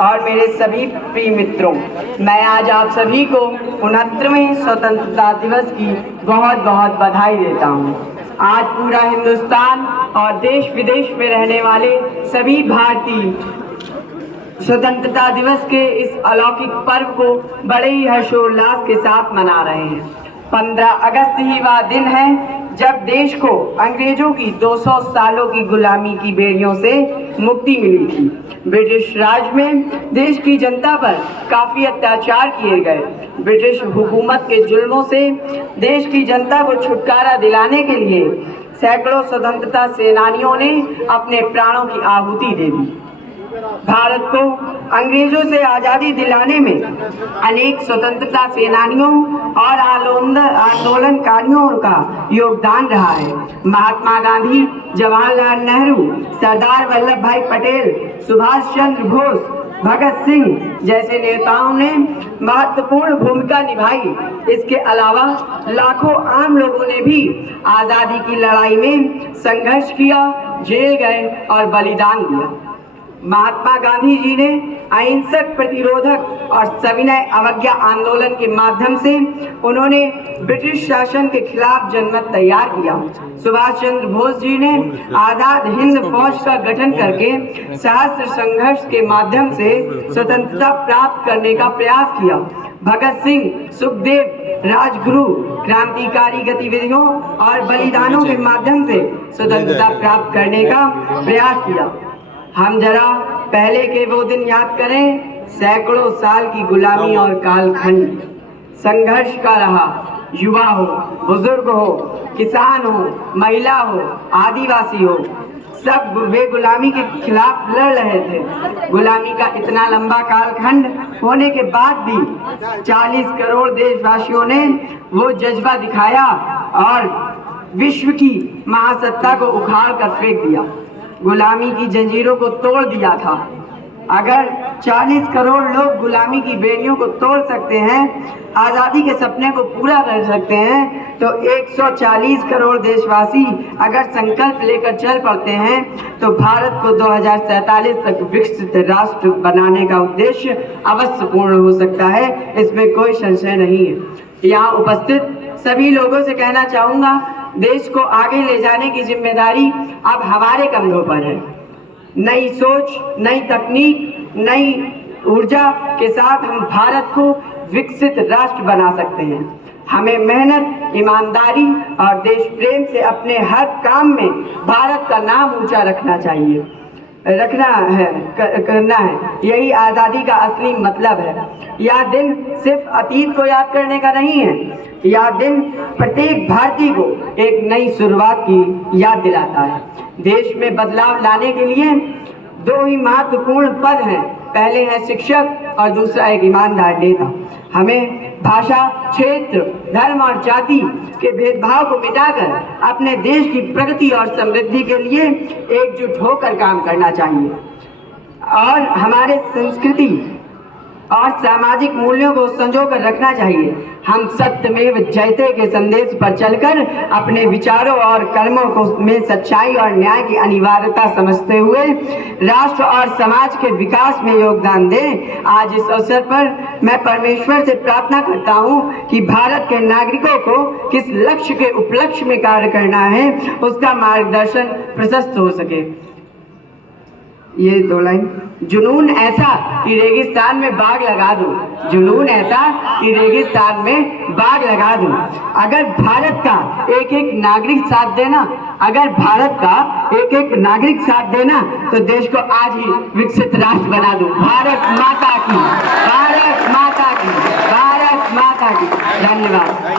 और मेरे सभी प्रिय मित्रों, मैं आज आप सभी को 69वें स्वतंत्रता दिवस की बहुत बहुत बधाई देता हूँ। आज पूरा हिंदुस्तान और देश विदेश में रहने वाले सभी भारतीय स्वतंत्रता दिवस के इस अलौकिक पर्व को बड़े ही हर्षोल्लास के साथ मना रहे हैं। 15 अगस्त ही वह दिन है जब देश को अंग्रेजों की 200 सालों की गुलामी की बेड़ियों से मुक्ति मिली थी। ब्रिटिश राज में देश की जनता पर काफ़ी अत्याचार किए गए। ब्रिटिश हुकूमत के जुल्मों से देश की जनता को छुटकारा दिलाने के लिए सैकड़ों स्वतंत्रता सेनानियों ने अपने प्राणों की आहुति दे दी। भारत को अंग्रेजों से आज़ादी दिलाने में अनेक स्वतंत्रता सेनानियों और आंदोलनकारियों का योगदान रहा है। महात्मा गांधी, जवाहरलाल नेहरू, सरदार वल्लभ भाई पटेल, सुभाष चंद्र बोस, भगत सिंह जैसे नेताओं ने महत्वपूर्ण भूमिका निभाई। इसके अलावा लाखों आम लोगों ने भी आज़ादी की लड़ाई में संघर्ष किया, जेल गए और बलिदान दिया। महात्मा गांधी जी ने अहिंसक, प्रतिरोधक और सविनय अवज्ञा आंदोलन के माध्यम से उन्होंने ब्रिटिश शासन के खिलाफ जनमत तैयार किया। सुभाष चंद्र बोस जी ने आज़ाद हिंद फौज का गठन करके सहस्त्र संघर्ष के माध्यम से स्वतंत्रता प्राप्त करने का प्रयास किया। भगत सिंह, सुखदेव, राजगुरु क्रांतिकारी गतिविधियों और बलिदानों के माध्यम से स्वतंत्रता प्राप्त करने का प्रयास किया। हम जरा पहले के वो दिन याद करें। सैकड़ों साल की गुलामी और कालखंड संघर्ष का रहा। युवा हो, बुजुर्ग हो, किसान हो, महिला हो, आदिवासी हो, सब वे गुलामी के खिलाफ लड़ रहे थे। गुलामी का इतना लंबा कालखंड होने के बाद भी 40 करोड़ देशवासियों ने वो जज्बा दिखाया और विश्व की महासत्ता को उखाड़ कर फेंक दिया। गुलामी की जंजीरों को तोड़ दिया था। अगर 40 करोड़ लोग गुलामी की बेड़ियों को तोड़ सकते हैं, आज़ादी के सपने को पूरा कर सकते हैं, तो 140 करोड़ देशवासी अगर संकल्प लेकर चल पड़ते हैं तो भारत को 2047 तक विकसित राष्ट्र बनाने का उद्देश्य अवश्य पूर्ण हो सकता है। इसमें कोई संशय नहीं है। यहाँ उपस्थित सभी लोगों से कहना चाहूँगा, देश को आगे ले जाने की जिम्मेदारी अब हमारे कंधों पर है। नई सोच, नई तकनीक, नई ऊर्जा के साथ हम भारत को विकसित राष्ट्र बना सकते हैं। हमें मेहनत, ईमानदारी और देश प्रेम से अपने हर काम में भारत का नाम ऊंचा करना है। यही आज़ादी का असली मतलब है। यह दिन सिर्फ अतीत को याद करने का नहीं है, यह दिन प्रत्येक भारतीय को एक नई शुरुआत की याद दिलाता है। देश में बदलाव लाने के लिए 2 ही महत्वपूर्ण पद हैं। पहले है शिक्षक और दूसरा एक ईमानदार नेता। हमें भाषा, क्षेत्र, धर्म और जाति के भेदभाव को मिटाकर अपने देश की प्रगति और समृद्धि के लिए एकजुट होकर काम करना चाहिए और हमारे संस्कृति और सामाजिक मूल्यों को संजो कर रखना चाहिए। हम सत्यमेव जयते के संदेश पर चलकर अपने विचारों और कर्मों को में सच्चाई और न्याय की अनिवार्यता समझते हुए राष्ट्र और समाज के विकास में योगदान दें। आज इस अवसर पर मैं परमेश्वर से प्रार्थना करता हूँ कि भारत के नागरिकों को किस लक्ष्य के उपलक्ष्य में कार्य करना है, उसका मार्गदर्शन प्रशस्त हो सके। ये 2 लाइन। जुनून ऐसा कि रेगिस्तान में बाग लगा दूं, जुनून ऐसा कि रेगिस्तान में बाग लगा दूं। अगर भारत का एक एक नागरिक साथ देना, तो देश को आज ही विकसित राष्ट्र बना दूं। भारत माता की, भारत माता की, भारत माता की। धन्यवाद।